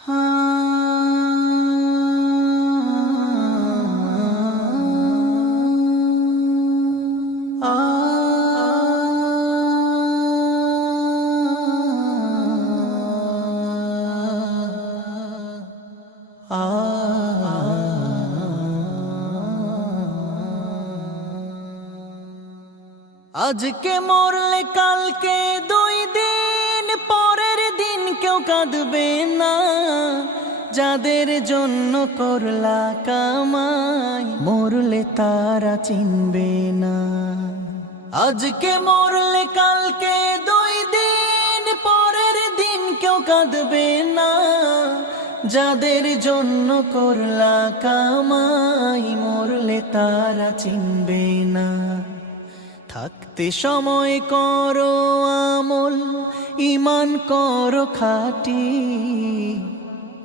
আজকে মরলে কালকে 2 দিন পরের দিন কেউ কাঁদবে না। যাদের জন্য করলা কামাই মরলে তারা চিনবে না। আজকে মরলে কালকে 2 দিন পরের দিন কেউ কাঁদবে না। যাদের জন্য করলা কামাই মরলে তারা চিনবে না। থাকতে সময় করো আমল, ঈমান করো খাঁটি।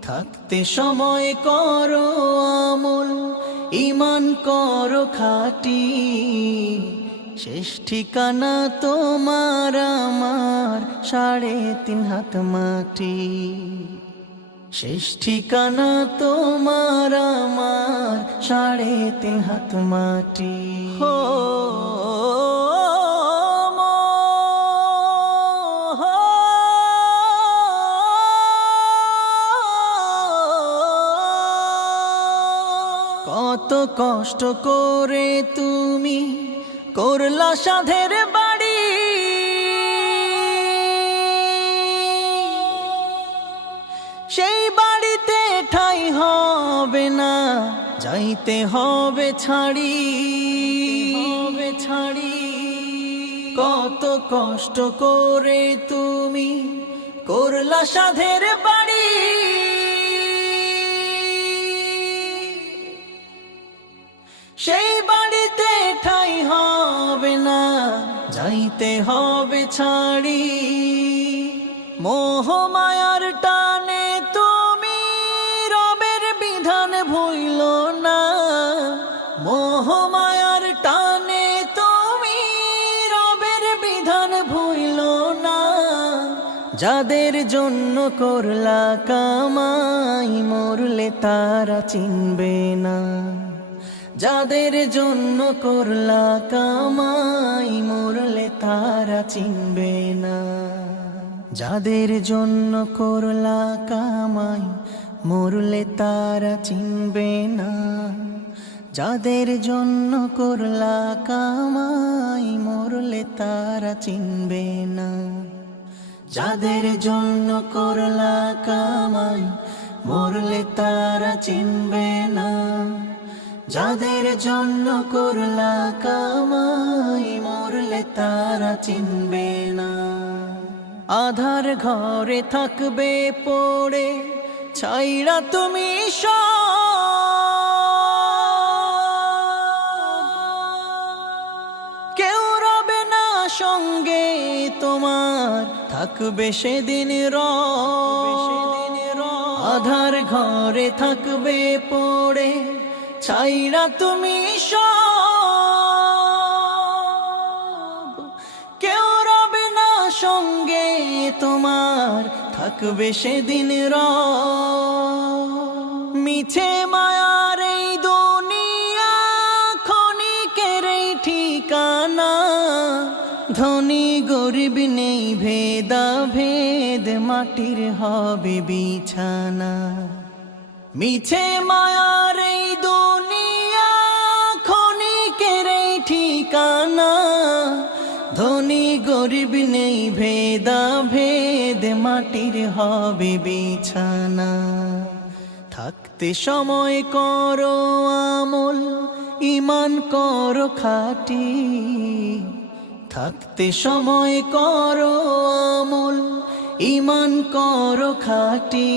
থাকতে সময় করো আমল, ঈমান করো খাঁটি। শেষ ঠিকানা তোমার আমার 3.5 হাত মাটি। শেষ ঠিকানা তোমার আমার 3.5 হাত মাটি। হো কত কষ্ট করে তুমি করলা সাধের বাড়ি। সেই বাড়িতে ঠাই হবে না, যাইতে হবে ছাড়ি। কত কষ্ট করে তুমি করলা সাধের বাড়ি। সেই বাড়িতে ঠাই হবে না, যাইতে হবে ছাড়ি। মোহ মায়ার টানে তুমি রবের বিধান ভুইলো না। মোহ মায়ার টানে তুমি রবের বিধান ভুইলো না। যাদের জন্য করলা কামাই মরলে তারা চিনবে না। যাদের জন্য করলা কামাই মরলে তারা চিনবে না। যাদের জন্য করলা কামাই মরলে তারা চিনবে না। যাদের জন্য করলা কামাই মরলে তারা চিনবে না। যাদের জন্য করলা কামাই মরলে তারা চিনবে না। যাদের জন্য করলা কামাই মরলে তারা চিনবে না। আধার ঘরে থাকবে পড়ে ছাইরা তুমি কেউ রবে না সঙ্গে তোমার, থাকবে সেদিন আধার ঘরে থাকবে পড়ে ছাইরা তুমি কেউ রবে না সঙ্গে তোমার, থাকবে সেদিন মিছে মায়ার এই দুনিয়া ক্ষণিকের এই ঠিকানা। ধনী গরিব নেই ভেদা ভেদ, মাটির হবে বিছানা। মিছে মায়ার এই দুনিয়া ক্ষণিকের এই ঠিকানা। ধনী গরিব নেই ভেদা ভেদ, মাটির হবে বিছানা। থাকতে সময় করো আমল, ঈমান করো খাঁটি। থাকতে সময় করো আমল, ঈমান করো খাঁটি।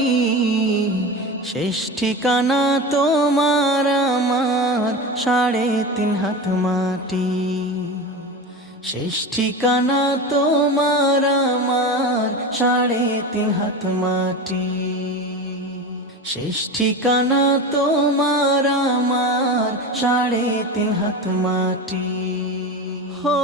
শেষ ঠিকানা তোমার আমার 3.5 হাত মাটি। শেষ ঠিকানা তোমার আমার 3.5 হাত মাটি। শেষ ঠিকানা তোমার আমার 3.5 হাত মাটি। হো